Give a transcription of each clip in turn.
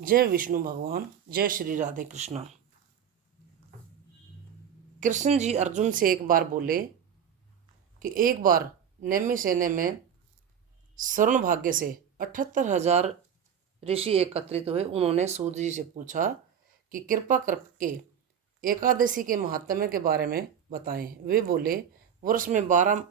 जय विष्णु भगवान, जय श्री राधे कृष्णा। कृष्ण जी अर्जुन से एक बार बोले कि एक बार नैमी सेने में स्वर्ण भाग्य से 78,000 ऋषि एकत्रित हुए। उन्होंने सूत जी से पूछा कि कृपा करके एकादशी के महात्म्य के बारे में बताएं। वे बोले, वर्ष में 12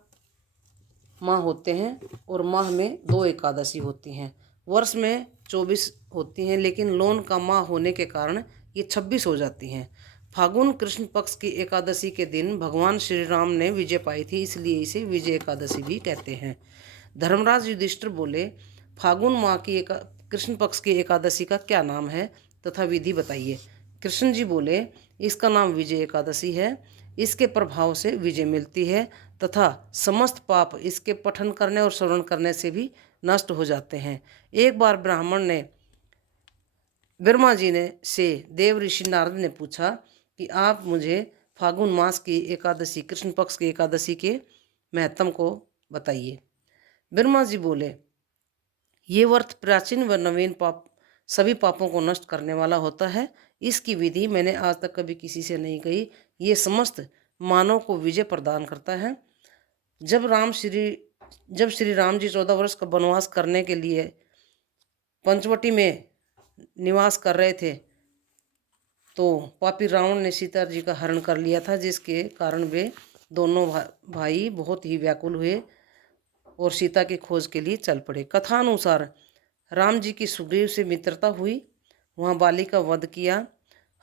माह होते हैं और माह में 2 एकादशी होती हैं। वर्ष में 24 होती हैं, लेकिन लोन का माह होने के कारण ये 26 हो जाती हैं। फागुन कृष्ण पक्ष की एकादशी के दिन भगवान श्री राम ने विजय पाई थी, इसलिए इसे विजय एकादशी भी कहते हैं। धर्मराज युधिष्ठिर बोले, फागुन माह की कृष्ण पक्ष की एकादशी का क्या नाम है तथा विधि बताइए। कृष्ण जी बोले, इसका नाम विजय एकादशी है। इसके प्रभाव से विजय मिलती है तथा समस्त पाप इसके पठन करने और श्रवण करने से भी नष्ट हो जाते हैं। एक बार ब्रह्मा जी ने से देव ऋषि नारद ने पूछा कि आप मुझे फागुन मास की एकादशी, कृष्ण पक्ष की एकादशी के महत्व को बताइए। ब्रह्मा जी बोले, ये व्रत प्राचीन व नवीन सभी पापों को नष्ट करने वाला होता है। इसकी विधि मैंने आज तक कभी किसी से नहीं कही। ये समस्त मानव को विजय प्रदान करता है। जब श्री राम जी 14 वर्ष का वनवास करने के लिए पंचवटी में निवास कर रहे थे, तो पापी रावण ने सीता जी का हरण कर लिया था, जिसके कारण वे दोनों भाई बहुत ही व्याकुल हुए और सीता की खोज के लिए चल पड़े। कथा अनुसार राम जी की सुग्रीव से मित्रता हुई, वहाँ बाली का वध किया।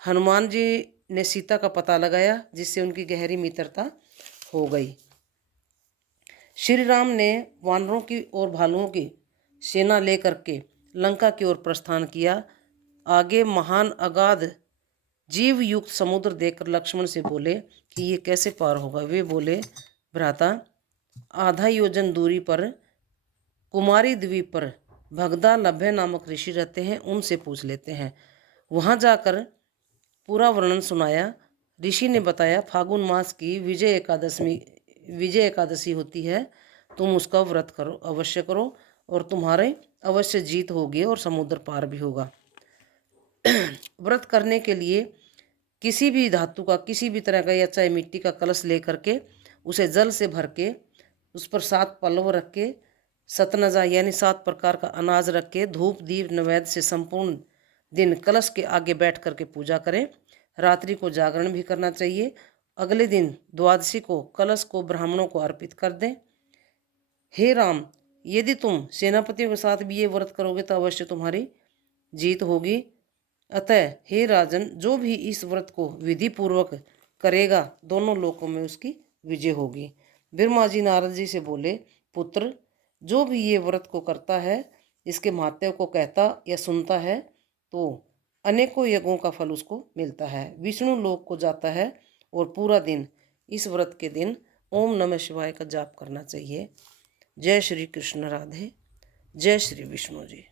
हनुमान जी ने सीता का पता लगाया, जिससे उनकी गहरी मित्रता हो गई। श्री राम ने वानरों की और भालुओं की सेना लेकर के लंका की ओर प्रस्थान किया। आगे महान अगाध जीव युक्त समुद्र देखकर लक्ष्मण से बोले कि ये कैसे पार होगा। वे बोले, भ्राता, आधा योजन दूरी पर कुमारी द्वीप पर भगदा लभ्य नामक ऋषि रहते हैं, उनसे पूछ लेते हैं। वहाँ जाकर पूरा वर्णन सुनाया। ऋषि ने बताया, फागुन मास की विजय एकादशी होती है। तुम उसका व्रत करो, अवश्य करो, और तुम्हारे अवश्य जीत होगी और समुद्र पार भी होगा। व्रत करने के लिए किसी भी धातु का, किसी भी तरह का, या चाहे मिट्टी का कलश लेकर के उसे जल से भर के उस पर 7 पल्लव रख के, सतनजा यानी 7 प्रकार का अनाज रख के, धूप दीप नैवेद्य से संपूर्ण दिन कलश के आगे बैठ करके पूजा करें। रात्रि को जागरण भी करना चाहिए। अगले दिन द्वादशी को कलश को ब्राह्मणों को अर्पित कर दें। हे राम, यदि तुम सेनापतियों के साथ भी ये व्रत करोगे तो अवश्य तुम्हारी जीत होगी। अतः हे राजन, जो भी इस व्रत को विधि पूर्वक करेगा, दोनों लोकों में उसकी विजय होगी। ब्रह्मा जी नारद जी से बोले, पुत्र, जो भी ये व्रत को करता है, इसके महात्म्य को कहता या सुनता है, तो अनेकों यज्ञों का फल उसको मिलता है, विष्णु लोक को जाता है। और पूरा दिन इस व्रत के दिन ओम नमः शिवाय का जाप करना चाहिए। जय श्री कृष्ण राधे, जय श्री विष्णु जी।